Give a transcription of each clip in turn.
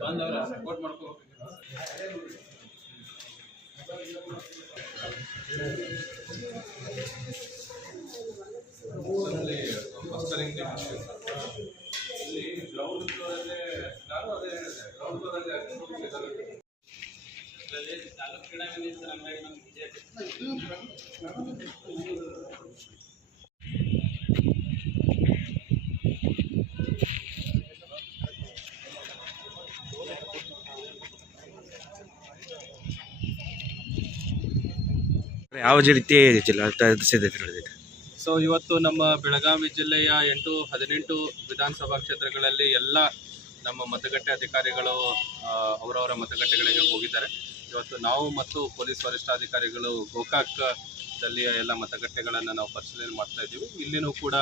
ಬಂದವ್ರ support ಮಾಡ್ಕೋಬೇಕು ಇಲ್ಲಿ mustering ಇಲ್ಲಿ ಗ್ರೌಂಡ್ ಫ್ಲೋರಲ್ಲೇ ನಾನು ಅದೇ ಹೇಳಿದೆ ಗ್ರೌಂಡ್ ಫ್ಲೋರಲ್ಲಿ ಇದರಲ್ಲಿ ತಾಲೂಕು ಕ್ರೀಡಾಂಗಣ ಸರ್ ಹಂಗಾಗಿ ನಮ್ಗೆ ಯಾವ ರೀತಿ ಜಿಲ್ಲಾ ಸೊ ಇವತ್ತು ನಮ್ಮ ಬೆಳಗಾವಿ ಜಿಲ್ಲೆಯ ಎಂಟು, ಹದಿನೆಂಟು ವಿಧಾನಸಭಾ ಕ್ಷೇತ್ರಗಳಲ್ಲಿ ಎಲ್ಲ ನಮ್ಮ ಮತಗಟ್ಟೆ ಅಧಿಕಾರಿಗಳು ಅವರವರ ಮತಗಟ್ಟೆಗಳಿಗೆ ಹೋಗಿದ್ದಾರೆ. ಇವತ್ತು ನಾವು ಮತ್ತು ಪೊಲೀಸ್ ವರಿಷ್ಠಾಧಿಕಾರಿಗಳು ಗೋಕಾಕ್ದಲ್ಲಿಯ ಎಲ್ಲ ಮತಗಟ್ಟೆಗಳನ್ನು ನಾವು ಪರಿಶೀಲನೆ ಮಾಡ್ತಾ ಇದ್ದೀವಿ. ಇಲ್ಲಿನೂ ಕೂಡ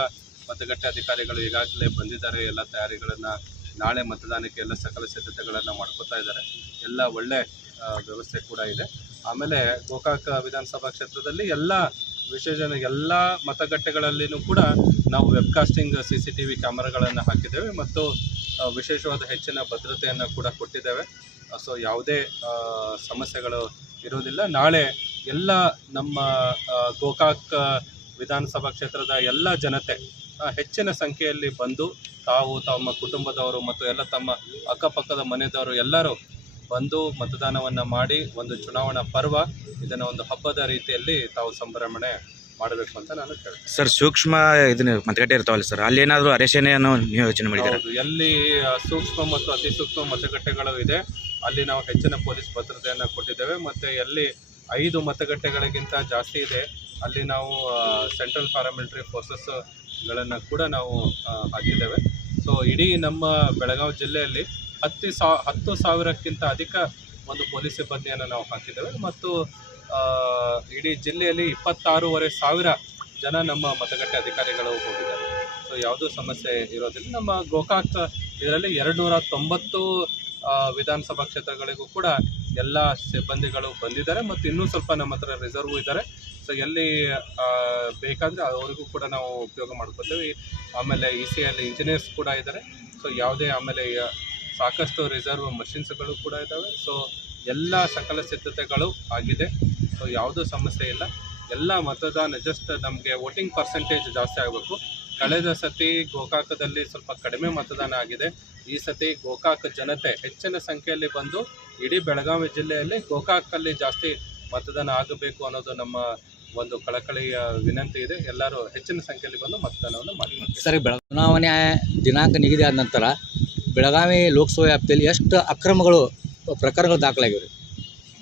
ಮತಗಟ್ಟೆ ಅಧಿಕಾರಿಗಳು ಈಗಾಗಲೇ ಬಂದಿದ್ದಾರೆ, ಎಲ್ಲ ತಯಾರಿಗಳನ್ನು ನಾಳೆ ಮತದಾನಕ್ಕೆ ಎಲ್ಲ ಸಕಲ ಸಿದ್ಧತೆಗಳನ್ನು ಮಾಡ್ಕೋತಾ ಇದ್ದಾರೆ. ಎಲ್ಲ ಒಳ್ಳೆ ವ್ಯವಸ್ಥೆ ಕೂಡ ಇದೆ. ಆಮೇಲೆ ಗೋಕಾಕ ವಿಧಾನಸಭಾ ಕ್ಷೇತ್ರದಲ್ಲಿ ಎಲ್ಲ ವಿಶೇಷ ಎಲ್ಲ ಮತಗಟ್ಟೆಗಳಲ್ಲಿಯೂ ಕೂಡ ನಾವು webcasting C C T V ಕ್ಯಾಮರಾಗಳನ್ನು ಹಾಕಿದ್ದೇವೆ ಮತ್ತು ವಿಶೇಷವಾದ ಹೆಚ್ಚಿನ ಭದ್ರತೆಯನ್ನು ಕೂಡ ಕೊಟ್ಟಿದ್ದೇವೆ. ಸೊ ಯಾವುದೇ ಸಮಸ್ಯೆಗಳು ಇರೋದಿಲ್ಲ. ನಾಳೆ ಎಲ್ಲ ನಮ್ಮ ಗೋಕಾಕ್ ವಿಧಾನಸಭಾ ಕ್ಷೇತ್ರದ ಎಲ್ಲ ಜನತೆ ಹೆಚ್ಚಿನ ಸಂಖ್ಯೆಯಲ್ಲಿ ಬಂದು ತಾವು ತಮ್ಮ ಕುಟುಂಬದವರು ಮತ್ತು ಎಲ್ಲ ತಮ್ಮ ಅಕ್ಕಪಕ್ಕದ ಮನೆಯವರು ಎಲ್ಲರೂ ಬಂದು ಮತದಾನವನ್ನು ಮಾಡಿ ಒಂದು ಚುನಾವಣಾ ಪರ್ವ ಇದನ್ನು ಒಂದು ಹಬ್ಬದ ರೀತಿಯಲ್ಲಿ ತಾವು ಸಂಭ್ರಮಣೆ ಮಾಡಬೇಕು ಅಂತ ನಾನು ಕೇಳ್ತೀನಿ. ಸರ್ ಸೂಕ್ಷ್ಮ ಇದನ್ನ ಮತಗಟ್ಟೆ ಇರ್ತಾವಲ್ಲ ಸರ್ ಅಲ್ಲಿ ಏನಾದರೂ ಅರೆಸೇನೆಯನ್ನು ನಿಯೋಜನೆ ಮಾಡಿದ್ದಾರೆ ಹೌದು ಎಲ್ಲಿ ಸೂಕ್ಷ್ಮ ಮತ್ತು ಅತಿ ಸೂಕ್ಷ್ಮ ಮತಗಟ್ಟೆಗಳು ಇದೆ ಅಲ್ಲಿ ನಾವು ಹೆಚ್ಚಿನ ಪೊಲೀಸ್ ಭದ್ರತೆಯನ್ನು ಕೊಟ್ಟಿದ್ದೇವೆ ಮತ್ತು ಎಲ್ಲಿ ಐದು ಮತಗಟ್ಟೆಗಳಿಗಿಂತ ಜಾಸ್ತಿ ಇದೆ ಅಲ್ಲಿ ನಾವು ಸೆಂಟ್ರಲ್ ಪ್ಯಾರಾಮಿಲಿಟರಿ ಫೋರ್ಸಸ್ಗಳನ್ನು ಕೂಡ ನಾವು ಹಾಕಿದ್ದೇವೆ. ಸೊ ಇಡೀ ನಮ್ಮ ಬೆಳಗಾವಿ ಜಿಲ್ಲೆಯಲ್ಲಿ ಹತ್ತು ಸಾ, ಹತ್ತು ಸಾವಿರಕ್ಕಿಂತ ಅಧಿಕ ಒಂದು ಪೊಲೀಸ್ ಸಿಬ್ಬಂದಿಯನ್ನು ನಾವು ಹಾಕಿದ್ದೇವೆ. ಮತ್ತು ಇಡೀ ಜಿಲ್ಲೆಯಲ್ಲಿ ಇಪ್ಪತ್ತಾರೂವರೆ ಸಾವಿರ ಜನ ನಮ್ಮ ಮತಗಟ್ಟೆ ಅಧಿಕಾರಿಗಳು ಹೋಗಿದ್ದಾರೆ. ಸೊ ಯಾವುದೂ ಸಮಸ್ಯೆ ಇರೋದಿಲ್ಲ. ನಮ್ಮ ಗೋಕಾಕ್ ಇದರಲ್ಲಿ ಎರಡು ನೂರ ತೊಂಬತ್ತು ವಿಧಾನಸಭಾ ಕ್ಷೇತ್ರಗಳಿಗೂ ಕೂಡ ಎಲ್ಲ ಸಿಬ್ಬಂದಿಗಳು ಬಂದಿದ್ದಾರೆ ಮತ್ತು ಇನ್ನೂ ಸ್ವಲ್ಪ ನಮ್ಮ ಹತ್ರ ರಿಸರ್ವ್ ಇದ್ದಾರೆ. ಸೊ ಎಲ್ಲಿ ಬೇಕಾದರೆ ಅವರಿಗೂ ಕೂಡ ನಾವು ಉಪಯೋಗ ಮಾಡ್ಕೋತೀವಿ. ಆಮೇಲೆ ಇ ಸಿ ಅಲ್ಲಿ ಇಂಜಿನಿಯರ್ಸ್ ಕೂಡ ಇದ್ದಾರೆ. ಸೊ ಯಾವುದೇ ಆಮೇಲೆ ಸಾಕಷ್ಟು ರಿಸರ್ವ್ ಮಷಿನ್ಸ್ಗಳು ಕೂಡ ಇದ್ದಾವೆ. ಸೊ ಎಲ್ಲ ಸಕಲ ಸಿದ್ಧತೆಗಳು ಆಗಿದೆ. ಸೊ ಯಾವುದೂ ಸಮಸ್ಯೆ ಇಲ್ಲ. ಎಲ್ಲ ಮತದಾನ ಜಸ್ಟ್ ನಮಗೆ ವೋಟಿಂಗ್ ಪರ್ಸೆಂಟೇಜ್ ಜಾಸ್ತಿ ಆಗಬೇಕು. ಕಳೆದ ಸತಿ ಗೋಕಾಕದಲ್ಲಿ ಸ್ವಲ್ಪ ಕಡಿಮೆ ಮತದಾನ ಆಗಿದೆ. ಈ ಸತಿ ಗೋಕಾಕ ಜನತೆ ಹೆಚ್ಚಿನ ಸಂಖ್ಯೆಯಲ್ಲಿ ಬಂದು ಇಡೀ ಬೆಳಗಾವಿ ಜಿಲ್ಲೆಯಲ್ಲಿ ಗೋಕಾಕಲ್ಲಿ ಜಾಸ್ತಿ ಮತದಾನ ಆಗಬೇಕು ಅನ್ನೋದು ನಮ್ಮ ಒಂದು ಕಳಕಳಿಯ ವಿನಂತಿ ಇದೆ. ಎಲ್ಲರೂ ಹೆಚ್ಚಿನ ಸಂಖ್ಯೆಯಲ್ಲಿ ಬಂದು ಮತದಾನವನ್ನು ಮಾಡಿ. ಸರಿ ಬೆಳ ಚುನಾವಣೆ ದಿನಾಂಕ ನಿಗದಿ ಆದ ನಂತರ ಬೆಳಗಾವಿ ಲೋಕಸಭಾ ವ್ಯಾಪ್ತಿಯಲ್ಲಿ ಎಷ್ಟು ಅಕ್ರಮಗಳು ಪ್ರಕರಣಗಳು ದಾಖಲಾಗಿವೆ?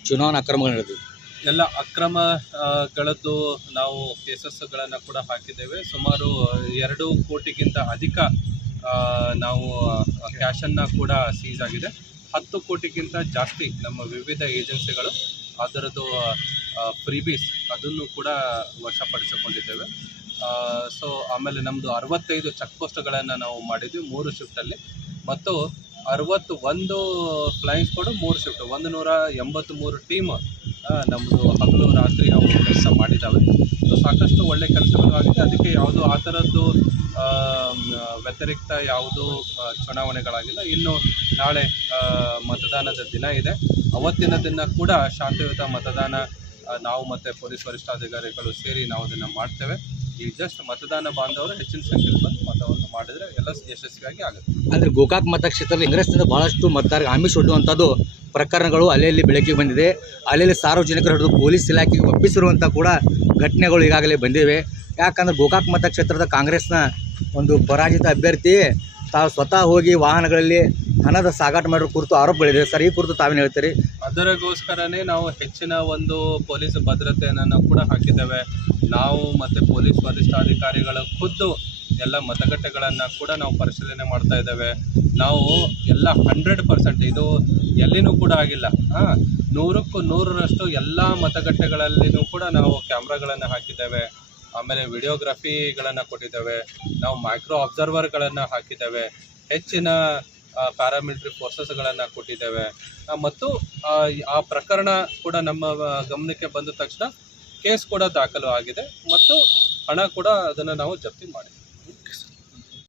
ಚುನಾವಣಾ ಅಕ್ರಮಗಳು ನಡೆದಿವೆ ಎಲ್ಲ ಅಕ್ರಮಗಳದ್ದು ನಾವು ಕೇಸಸ್ಗಳನ್ನು ಕೂಡ ಹಾಕಿದ್ದೇವೆ. ಸುಮಾರು ಎರಡು ಕೋಟಿಗಿಂತ ಅಧಿಕ ನಾವು ಕ್ಯಾಶನ್ನು ಕೂಡ ಸೀಸ್ ಆಗಿದೆ. ಹತ್ತು ಕೋಟಿಗಿಂತ ಜಾಸ್ತಿ ನಮ್ಮ ವಿವಿಧ ಏಜೆನ್ಸಿಗಳು ಅದರದ್ದು ಫ್ರೀಬೀಸ್ ಅದನ್ನು ಕೂಡ ವಶಪಡಿಸಿಕೊಂಡಿದ್ದೇವೆ. ಸೊ ಆಮೇಲೆ ನಮ್ಮದು ಅರವತ್ತೈದು ಚೆಕ್ ಪೋಸ್ಟ್ಗಳನ್ನು ನಾವು ಮಾಡಿದ್ವಿ ಮೂರು ಶಿಫ್ಟಲ್ಲಿ ಮತ್ತು ಅರವತ್ತು ಒಂದು ಫ್ಲೈನ್ಸ್ ಕೂಡ ಮೂರು ಶಿಫ್ಟ್ ಒಂದು ನೂರ ಎಂಬತ್ತ್ಮೂರು ಟೀಮ್ ನಮ್ಮದು ಹಗಲು ರಾತ್ರಿ ಅವರು ಕೆಲಸ ಮಾಡಿದ್ದಾವೆ. ಸೊ ಸಾಕಷ್ಟು ಒಳ್ಳೆ ಕೆಲಸಗಳು ಆಗಿದೆ. ಅದಕ್ಕೆ ಯಾವುದು ಆ ಥರದ್ದು ವ್ಯತಿರಿಕ್ತ ಯಾವುದೂ ಚುನಾವಣೆಗಳಾಗಿಲ್ಲ. ಇನ್ನು ನಾಳೆ ಮತದಾನದ ದಿನ ಇದೆ. ಅವತ್ತಿನ ದಿನ ಕೂಡ ಶಾಂತಿಯುತ ಮತದಾನ ನಾವು ಮತ್ತು ಪೊಲೀಸ್ ವರಿಷ್ಠಾಧಿಕಾರಿಗಳು ಸೇರಿ ನಾವು ಅದನ್ನು ಮಾಡ್ತೇವೆ. ಈ ಜಸ್ಟ್ ಮತದಾನ ಬಾಂಧವರು ಹೆಚ್ಚಿನ ಸಂಖ್ಯೆಯಲ್ಲಿ ಬಂದು ಮತವನ್ನು ಮಾಡಿದರೆ ಎಲ್ಲ ಯಶಸ್ವಿಯಾಗಿ ಆಗುತ್ತೆ. ಆದರೆ ಗೋಕಾಕ್ ಮತಕ್ಷೇತ್ರದಲ್ಲಿ ಕಾಂಗ್ರೆಸ್ನಿಂದ ಬಹಳಷ್ಟು ಮತದಾರರಿಗೆ ಆಮಿಷ ಒಡ್ಡುವಂಥದ್ದು ಪ್ರಕರಣಗಳು ಅಲೆಯಲ್ಲಿ ಬೆಳಕಿಗೆ ಬಂದಿದೆ. ಅಲೆಯಲ್ಲಿ ಸಾರ್ವಜನಿಕರು ಹಿಡಿದು ಪೊಲೀಸ್ ಇಲಾಖೆಗೆ ಒಪ್ಪಿಸಿರುವಂಥ ಕೂಡ ಘಟನೆಗಳು ಈಗಾಗಲೇ ಬಂದಿವೆ. ಯಾಕಂದ್ರೆ ಗೋಕಾಕ್ ಮತಕ್ಷೇತ್ರದ ಕಾಂಗ್ರೆಸ್ನ ಒಂದು ಪರಾಜಿತ ಅಭ್ಯರ್ಥಿ ತಾವು ಸ್ವತಃ ಹೋಗಿ ವಾಹನಗಳಲ್ಲಿ ಹಣದ ಸಾಗಾಟ ಮಾಡಿರೋ ಕುರಿತು ಆರೋಪಗಳಿದೆ. ಸರ್, ಈ ಕುರಿತು ತಾವೇನು ಹೇಳ್ತೀರಿ? ಅದರಗೋಸ್ಕರನೇ ನಾವು ಹೆಚ್ಚಿನ ಒಂದು ಪೊಲೀಸ್ ಭದ್ರತೆಯನ್ನು ಕೂಡ ಹಾಕಿದ್ದೇವೆ. ನಾವು ಮತ್ತು ಪೊಲೀಸ್ ವರಿಷ್ಠಾಧಿಕಾರಿಗಳು ಖುದ್ದು ಎಲ್ಲ ಮತಗಟ್ಟೆಗಳನ್ನು ಕೂಡ ನಾವು ಪರಿಶೀಲನೆ ಮಾಡ್ತಾ ಇದ್ದೇವೆ. ನಾವು ಎಲ್ಲ ಹಂಡ್ರೆಡ್ ಪರ್ಸೆಂಟ್ ಇದು ಎಲ್ಲಿನೂ ಕೂಡ ಆಗಿಲ್ಲ. ಹಾಂ, ನೂರಕ್ಕೂ ನೂರರಷ್ಟು ಎಲ್ಲ ಮತಗಟ್ಟೆಗಳಲ್ಲಿನೂ ಕೂಡ ನಾವು ಕ್ಯಾಮ್ರಾಗಳನ್ನು ಹಾಕಿದ್ದೇವೆ. ಆಮೇಲೆ ವಿಡಿಯೋಗ್ರಫಿಗಳನ್ನು ಕೊಟ್ಟಿದ್ದೇವೆ. ನಾವು ಮೈಕ್ರೋ ಅಬ್ಸರ್ವರ್ಗಳನ್ನು ಹಾಕಿದ್ದೇವೆ. ಹೆಚ್ಚಿನ ಪ್ಯಾರಾಮಿಲಿಟರಿ ಫೋರ್ಸಸ್ಗಳನ್ನು ಕೊಟ್ಟಿದ್ದೇವೆ. ಮತ್ತು ಆ, ಪ್ರಕರಣ ಕೂಡ ನಮ್ಮ ಗಮನಕ್ಕೆ ಬಂದ ತಕ್ಷಣ ಕೇಸ್ ಕೂಡ ದಾಖಲು ಆಗಿದೆ. ಮತ್ತು ಹಣ ಕೂಡ ಅದನ್ನು ನಾವು ಜಪ್ತಿ ಮಾಡಿದ್ವಿ.